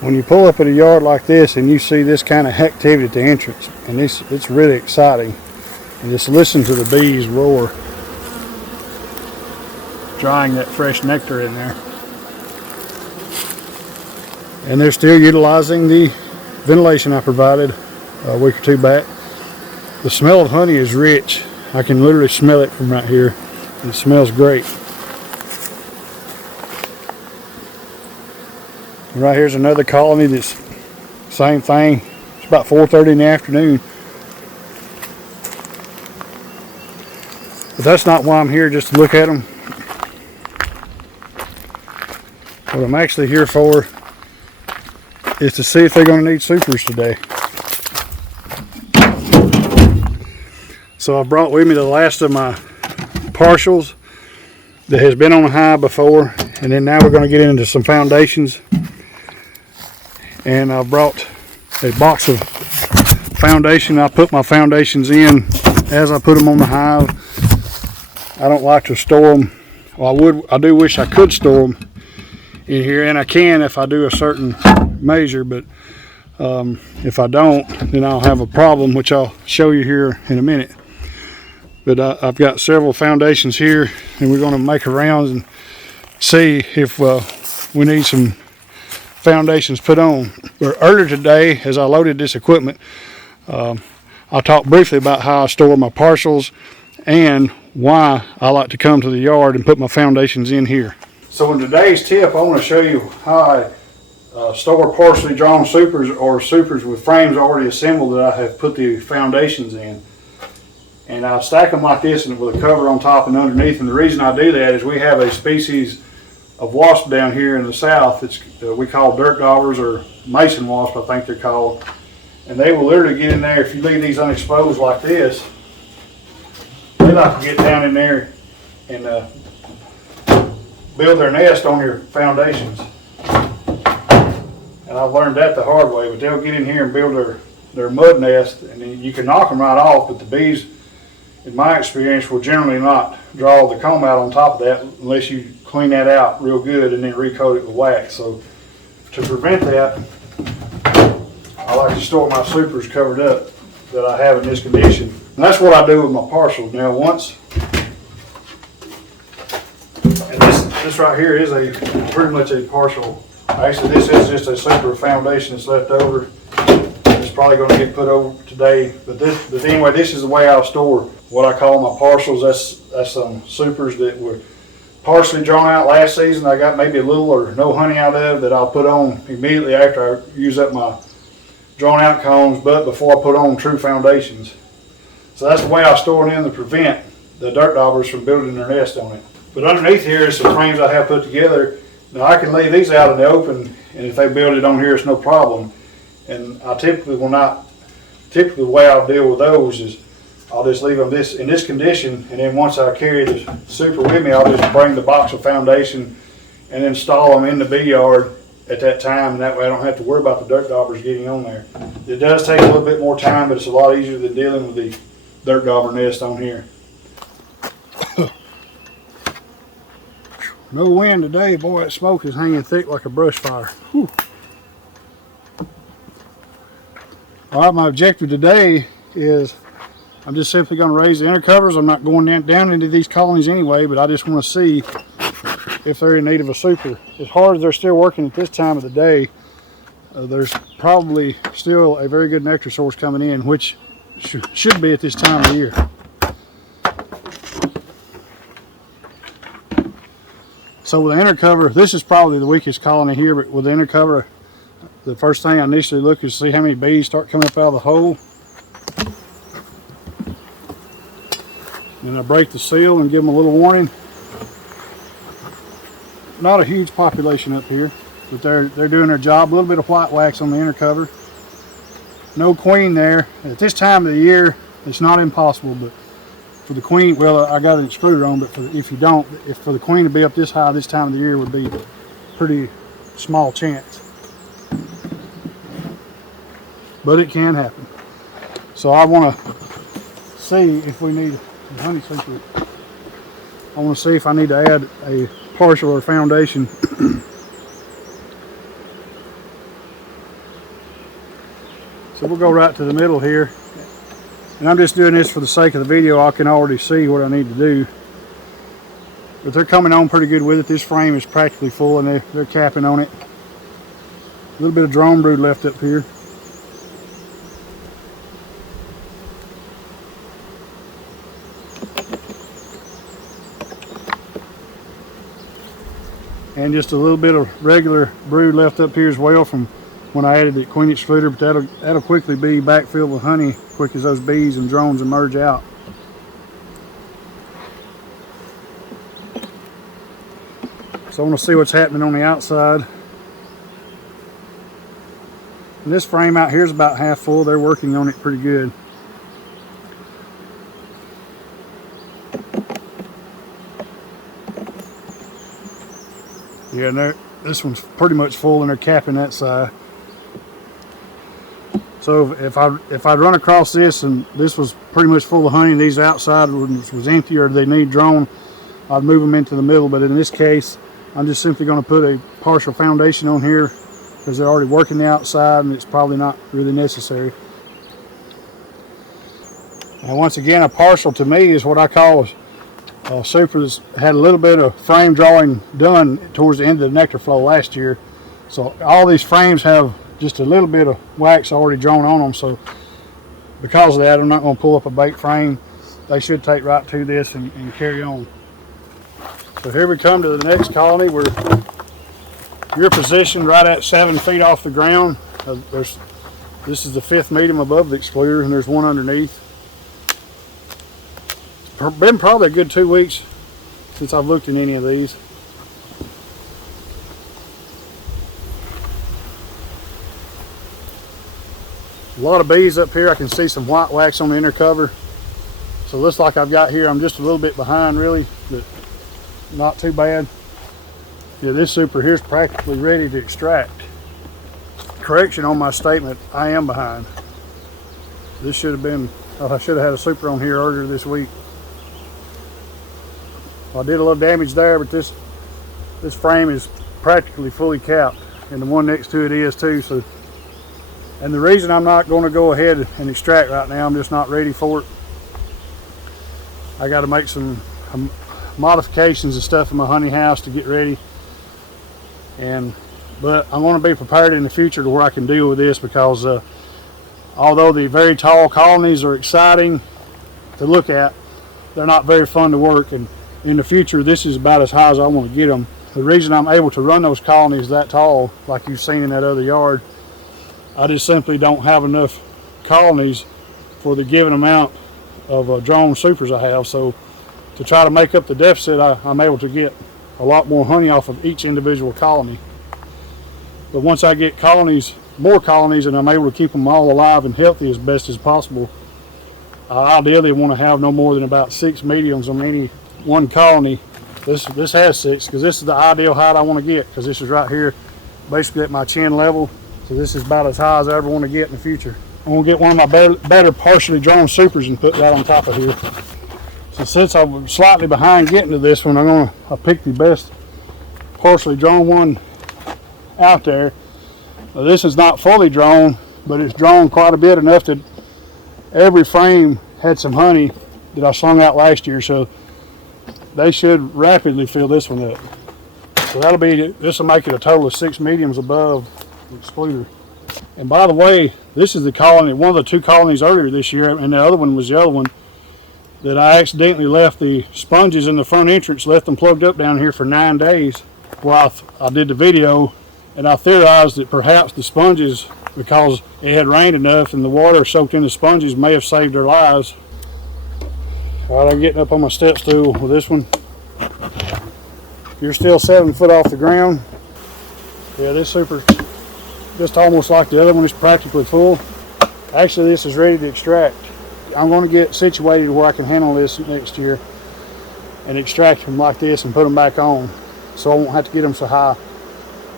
When you pull up at a yard like this and you see this kind of activity at the entrance, and it's really exciting. And just listen to the bees roar, drying that fresh nectar in there. And they're still utilizing the ventilation I provided a week or two back. The smell of honey is rich. I can literally smell it from right here. It smells great. And right here's another colony that's same thing. It's about 4:30 in the afternoon. But that's not why I'm here, just to look at them. What I'm actually here for is to see if they're going to need supers today. So I brought with me the last of my partials that has been on the hive before, and then now we're going to get into some foundations. And I brought a box of foundation. I put my foundations in as I put them on the hive. I don't like to store them. Well, I do wish I could store them in here, and I can if I do a certain measure, but if I don't, then I'll have a problem, which I'll show you here in a minute. But I've got several foundations here, and we're going to make around and see if we need some foundations put on. But earlier today, as I loaded this equipment, I talked briefly about how I store my partials and why I like to come to the yard and put my foundations in here. So in today's tip, I want to show you how I store partially drawn supers, or supers with frames already assembled that I have put the foundations in. And I stack them like this and with a cover on top and underneath. And the reason I do that is we have a species of wasp down here in the south. It's we call dirt daubers, or mason wasp, I think they're called. And they will literally get in there if you leave these unexposed like this. They like to get down in there and build their nest on your foundations. And I've learned that the hard way, but they'll get in here and build their mud nest, and then you can knock them right off, but the bees, in my experience, will generally not draw the comb out on top of that unless you clean that out real good and then recoat it with wax. So to prevent that, I like to store my supers covered up that I have in this condition. And that's what I do with my partials. Now once, and this right here is pretty much a partial. Actually, this is just a super foundation that's left over. It's probably going to get put over today. But anyway, this is the way I'll store what I call my partials. That's some supers that were partially drawn out last season. I got maybe a little or no honey out of that I'll put on immediately after I use up my drawn out combs, but before I put on true foundations. So that's the way I store it in to prevent the dirt daubers from building their nest on it. But underneath here is some frames I have put together. Now I can leave these out in the open, and if they build it on here, it's no problem. And I typically will not. Typically, the way I'll deal with those is I'll just leave them in this condition, and then once I carry the super with me, I'll just bring the box of foundation and install them in the bee yard at that time, and that way I don't have to worry about the dirt daubers getting on there. It does take a little bit more time, but it's a lot easier than dealing with the dirt dauber nest on here. No wind today, boy. That smoke is hanging thick like a brush fire. Whew. All right, my objective today is I'm just simply going to raise the inner covers. I'm not going down into these colonies anyway, but I just want to see if they're in need of a super. As hard as they're still working at this time of the day, there's probably still a very good nectar source coming in, which should be at this time of the year. So with the inner cover, this is probably the weakest colony here, but with the inner cover, the first thing I initially look is to see how many bees start coming up out of the hole. Then I break the seal and give them a little warning. Not a huge population up here, but they're doing their job. A little bit of white wax on the inner cover. No queen there. At this time of the year, it's not impossible, but for the queen, well, I got an extruder on, but for the queen to be up this high this time of the year would be pretty small chance. But it can happen. So I want to see if we need a honey super. I want to see if I need to add a partial or foundation. So we'll go right to the middle here. And I'm just doing this for the sake of the video. I can already see what I need to do. But they're coming on pretty good with it. This frame is practically full and they're capping on it. A little bit of drone brood left up here. And just a little bit of regular brood left up here as well from when I added the queenage fooder, but that'll quickly be backfilled with honey quick as those bees and drones emerge out. So I want to see what's happening on the outside. And this frame out here is about half full. They're working on it pretty good. Yeah, and this one's pretty much full and they're capping that side. So if I'd run across this and this was pretty much full of honey and these outside was empty or they need drone, I'd move them into the middle. But in this case, I'm just simply going to put a partial foundation on here because they're already working the outside and it's probably not really necessary. And once again, a partial to me is what I call a super that's had a little bit of frame drawing done towards the end of the nectar flow last year. So all these frames have just a little bit of wax already drawn on them. So because of that, I'm not going to pull up a bait frame. They should take right to this and carry on. So here we come to the next colony. You're positioned right at 7 feet off the ground. This is the 5th medium above the excluder and there's one underneath. It's been probably a good 2 weeks since I've looked in any of these. A lot of bees up here. I can see some white wax on the inner cover. So it looks like I've got here, I'm just a little bit behind really, but not too bad. Yeah, this super here is practically ready to extract. Correction on my statement, I am behind. This should have been, I should have had a super on here earlier this week. I did a little damage there, but this frame is practically fully capped, and the one next to it is too. So, and the reason I'm not going to go ahead and extract right now, I'm just not ready for it. I got to make some modifications and stuff in my honey house to get ready. But I want to be prepared in the future to where I can deal with this because although the very tall colonies are exciting to look at, they're not very fun to work. And in the future, this is about as high as I want to get them. The reason I'm able to run those colonies that tall, like you've seen in that other yard, I just simply don't have enough colonies for the given amount of drone supers I have. So to try to make up the deficit, I'm able to get a lot more honey off of each individual colony. But once I get more colonies, and I'm able to keep them all alive and healthy as best as possible, I ideally want to have no more than about 6 mediums on any one colony. This has 6 because this is the ideal height I want to get, because this is right here basically at my chin level. So this is about as high as I ever want to get in the future. I'm going to get one of my better partially drawn supers and put that on top of here. So since I'm slightly behind getting to this one, I picked the best partially drawn one out there. Now, this is not fully drawn, but it's drawn quite a bit, enough that every frame had some honey that I slung out last year. So they should rapidly fill this one up. So this will make it a total of 6 mediums above the excluder. And by the way, this is the colony, one of the 2 colonies earlier this year, and the other one was the other one that I accidentally left the sponges in the front entrance, left them plugged up down here for 9 days while I did the video, and I theorized that perhaps the sponges, because it had rained enough and the water soaked in the sponges, may have saved their lives. All right, I'm getting up on my step stool with this one. You're still 7 foot off the ground. Yeah, this super, just almost like the other one, is practically full. Actually, this is ready to extract. I'm going to get situated where I can handle this next year and extract them like this and put them back on, so I won't have to get them so high.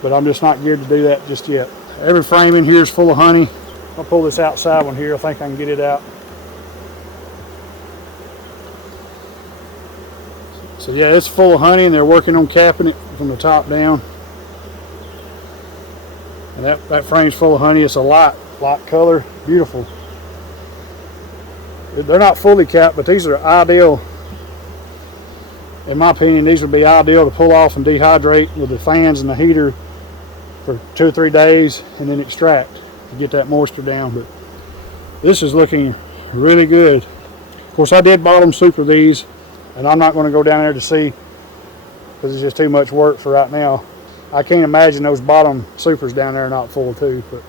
But I'm just not geared to do that just yet. Every frame in here is full of honey. I'll pull this outside one here. I think I can get it out. So yeah, it's full of honey, and they're working on capping it from the top down. And that frame's full of honey. It's a light like color, beautiful. They're not fully capped, but these are ideal. In my opinion, these would be ideal to pull off and dehydrate with the fans and the heater for 2 or 3 days and then extract to get that moisture down. But this is looking really good. Of course, I did bottom super these, and I'm not going to go down there to see because it's just too much work for right now. I can't imagine those bottom supers down there are not full too, but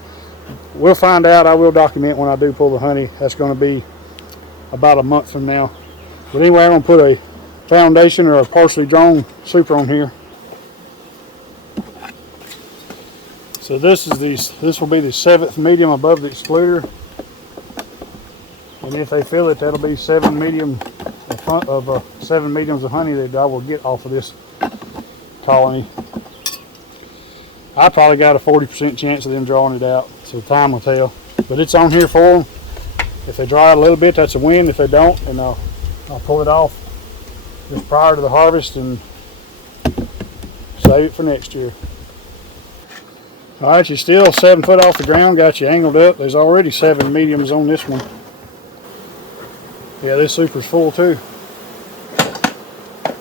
we'll find out. I will document when I do pull the honey. That's going to be about a month from now. But anyway, I'm going to put a foundation or a partially drawn super on here. So this will be the 7th medium above the excluder, and if they fill it, that'll be 7 mediums of honey that I will get off of this colony. I probably got a 40% chance of them drawing it out, so time will tell. But it's on here for them. If they dry out a little bit, that's a win. If they don't, then I'll pull it off just prior to the harvest and save it for next year. All right, you're still 7 foot off the ground, got you angled up. There's already 7 mediums on this one. Yeah, this super's full too.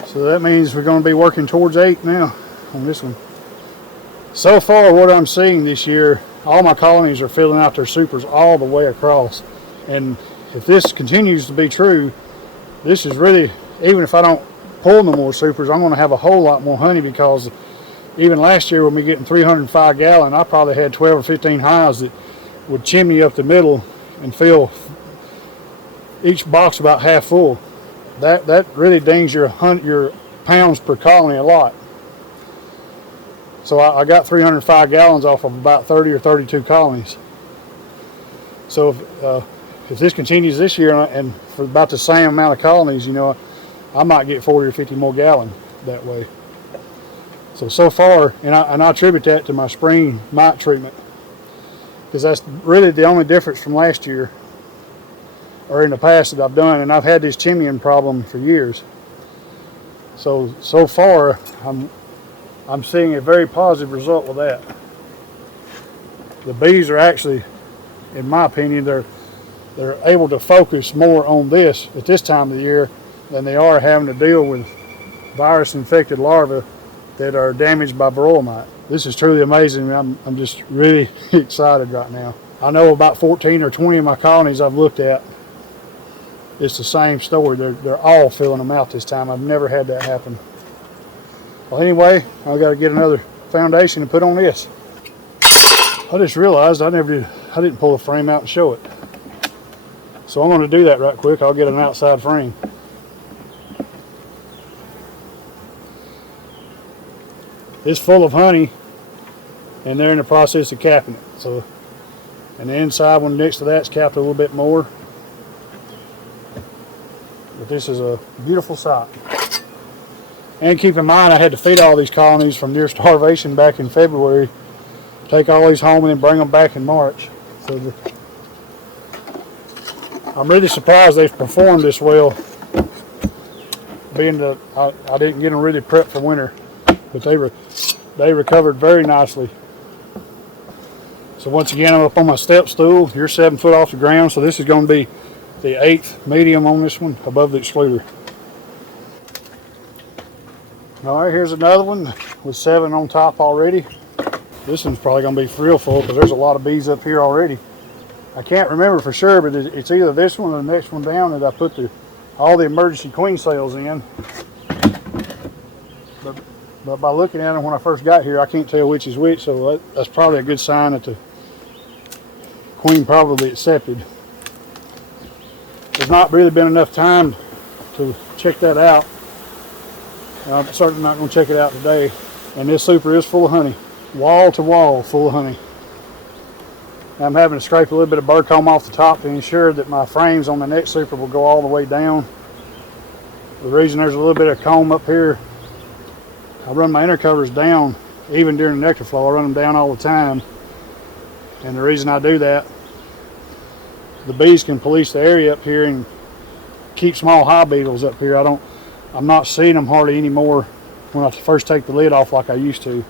So that means we're going to be working towards 8 now on this one. So far, what I'm seeing this year, all my colonies are filling out their supers all the way across. And if this continues to be true, this is really, even if I don't pull no more supers, I'm going to have a whole lot more honey, because even last year when we getting 305 gallon, I probably had 12 or 15 hives that would chimney up the middle and fill each box about half full. That really dings your pounds per colony a lot. So I got 305 gallons off of about 30 or 32 colonies. So if this continues this year and for about the same amount of colonies, you know, I might get 40 or 50 more gallon that way. So far, and I attribute that to my spring mite treatment, because that's really the only difference from last year or in the past that I've done, and I've had this chimneying problem for years. So far, I'm seeing a very positive result with that. The bees are actually, in my opinion, they're able to focus more on this at this time of the year than they are having to deal with virus-infected larvae that are damaged by varroa mite. This is truly amazing. I'm just really excited right now. I know about 14 or 20 of my colonies I've looked at, it's the same story. They're all filling them out this time. I've never had that happen. Well, anyway, I've got to get another foundation to put on this. I just realized I didn't pull the frame out and show it. So I'm going to do that right quick. I'll get an outside frame. It's full of honey, and they're in the process of capping it. So, and the inside one next to that's capped a little bit more. But this is a beautiful sight. And keep in mind, I had to feed all these colonies from near starvation back in February. Take all these home and then bring them back in March. So I'm really surprised they've performed this well, being that I didn't get them really prepped for winter. But they recovered very nicely. So once again, I'm up on my step stool. You're 7 foot off the ground, so this is going to be the 8th medium on this one above the excluder. All right, here's another one with 7 on top already. This one's probably going to be real full because there's a lot of bees up here already. I can't remember for sure, but it's either this one or the next one down that I put all the emergency queen cells in. But by looking at them when I first got here, I can't tell which is which, so that's probably a good sign that the queen probably accepted. There's not really been enough time to check that out. I'm certainly not going to check it out today. And this super is full of honey, wall to wall full of honey. I'm having to scrape a little bit of bird comb off the top to ensure that my frames on the next super will go all the way down. The reason there's a little bit of comb up here, I run my inner covers down even during the nectar flow. I run them down all the time, and the reason I do that, the bees can police the area up here and keep small hive beetles up here. I'm not seeing them hardly anymore when I first take the lid off like I used to.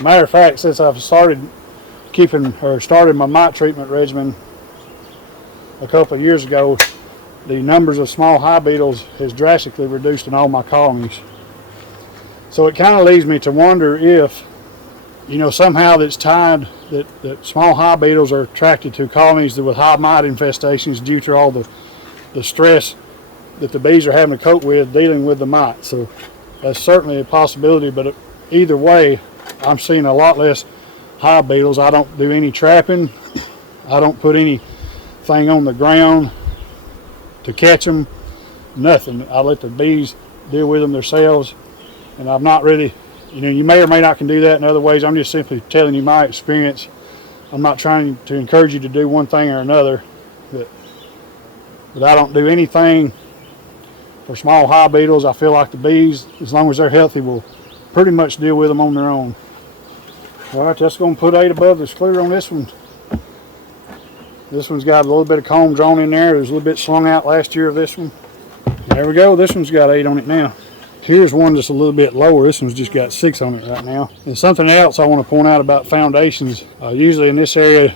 Matter of fact, since I've started started my mite treatment regimen a couple of years ago, the numbers of small hive beetles has drastically reduced in all my colonies. So it kind of leads me to wonder if, somehow that's tied, that small hive beetles are attracted to colonies with high mite infestations due to all the stress that the bees are having to cope with dealing with the mite. So that's certainly a possibility, but either way, I'm seeing a lot less hive beetles. I don't do any trapping. I don't put anything on the ground to catch them, nothing. I let the bees deal with them themselves, and I'm not really, you may or may not can do that in other ways. I'm just simply telling you my experience. I'm not trying to encourage you to do one thing or another, but I don't do anything for small hive beetles. I feel like the bees, as long as they're healthy, will pretty much deal with them on their own. All right, just going to put 8 above the clear on this one. This one's got a little bit of comb drawn in there. It was a little bit slung out last year of this one. There we go. This one's got 8 on it now. Here's one that's a little bit lower. This one's just got 6 on it right now. And something else I want to point out about foundations. Usually in this area,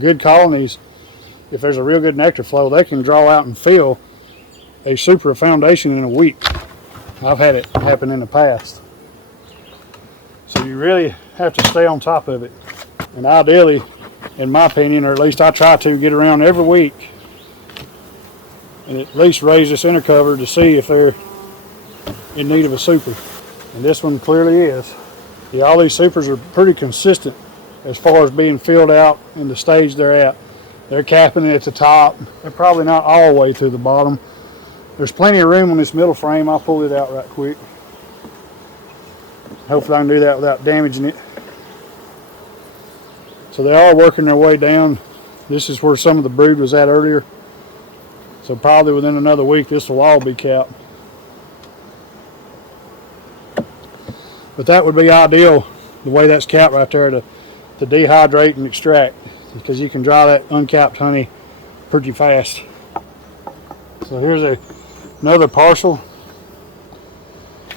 good colonies, if there's a real good nectar flow, they can draw out and fill a super foundation in a week. I've had it happen in the past. So you really have to stay on top of it. And ideally, in my opinion, or at least I try to get around every week and at least raise this inner cover to see if they're in need of a super. And this one clearly is. Yeah, all these supers are pretty consistent as far as being filled out in the stage they're at. They're capping it at the top. They're probably not all the way to the bottom. There's plenty of room on this middle frame. I'll pull it out right quick. Hopefully I can do that without damaging it. So they are working their way down. This is where some of the brood was at earlier. So probably within another week this will all be capped. But that would be ideal, the way that's capped right there, to dehydrate and extract, because you can dry that uncapped honey pretty fast. So here's another parcel.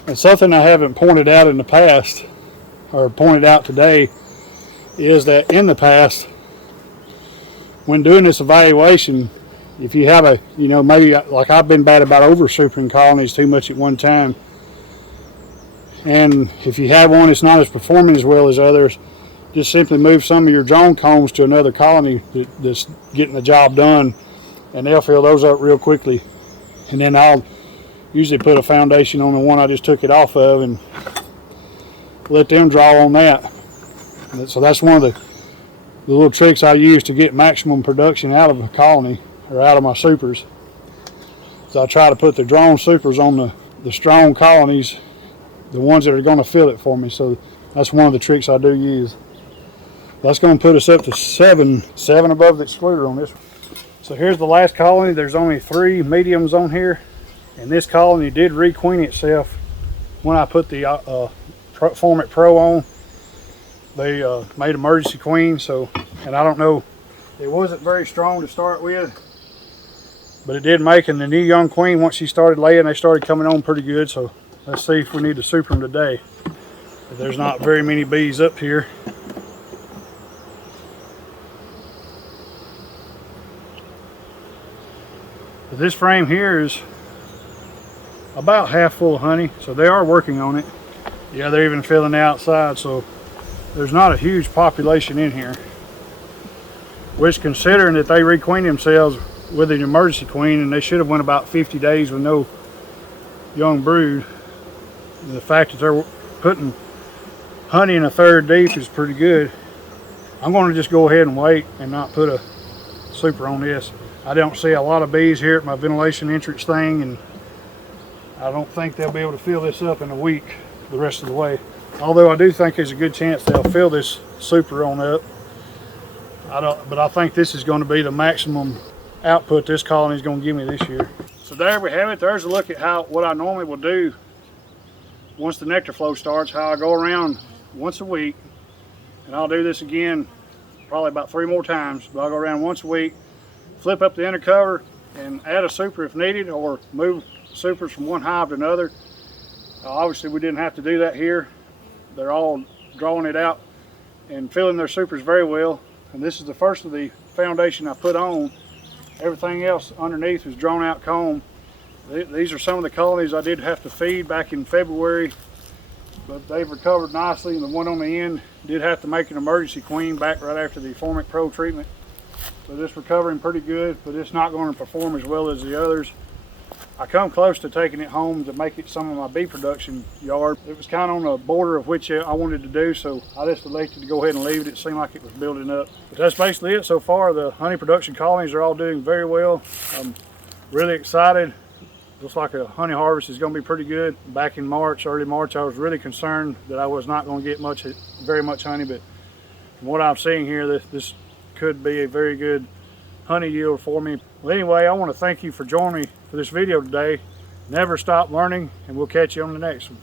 And something I haven't pointed out in the past, or pointed out today, is that in the past, when doing this evaluation, if you have maybe like I've been bad about over supering colonies too much at one time, and if you have one that's not as performing as well as others, just simply move some of your drone combs to another colony that's getting the job done, and they'll fill those up real quickly. And then I'll usually put a foundation on the one I just took it off of and let them draw on that. So that's one of the little tricks I use to get maximum production out of a colony, or out of my supers. So I try to put the drone supers on the strong colonies, the ones that are going to fill it for me. So that's one of the tricks I do use. That's going to put us up to 7 above the excluder on this one. So here's the last colony. There's only 3 mediums on here, and this colony did requeen itself when I put the Format Pro on. They made emergency queen, and I don't know, it wasn't very strong to start with, but it did make, and the new young queen, once she started laying, they started coming on pretty good. So let's see if we need to super them today. But there's not very many bees up here. But this frame here is about half full of honey, so they are working on it. Yeah, they're even filling the outside, so there's not a huge population in here. Which, considering that they requeen themselves with an emergency queen, and they should have went about 50 days with no young brood, the fact that they're putting honey in a third deep is pretty good. I'm going to just go ahead and wait and not put a super on this. I don't see a lot of bees here at my ventilation entrance thing, and I don't think they'll be able to fill this up in a week the rest of the way. Although I do think there's a good chance they'll fill this super on up. But I think this is going to be the maximum output this colony is going to give me this year. So there we have it. There's a look at what I normally will do once the nectar flow starts, how I go around once a week. And I'll do this again probably about 3 more times, but I'll go around once a week, flip up the inner cover and add a super if needed, or move supers from one hive to another. Obviously we didn't have to do that here. They're all drawing it out and filling their supers very well. And this is the first of the foundation I put on. Everything else underneath is drawn out comb. These are some of the colonies I did have to feed back in February, but they've recovered nicely. And the one on the end did have to make an emergency queen back right after the Formic Pro treatment. So it's recovering pretty good, but it's not going to perform as well as the others. I come close to taking it home to make it some of my bee production yard. It was kind of on the border of which I wanted to do, so I just elected to go ahead and leave it. It seemed like it was building up. But that's basically it so far. The honey production colonies are all doing very well. I'm really excited. Looks like a honey harvest is going to be pretty good. Back in March, early March, I was really concerned that I was not going to get very much honey, but from what I'm seeing here, this could be a very good honey yield for me. Well, anyway, I want to thank you for joining me for this video today. Never stop learning, and we'll catch you on the next one.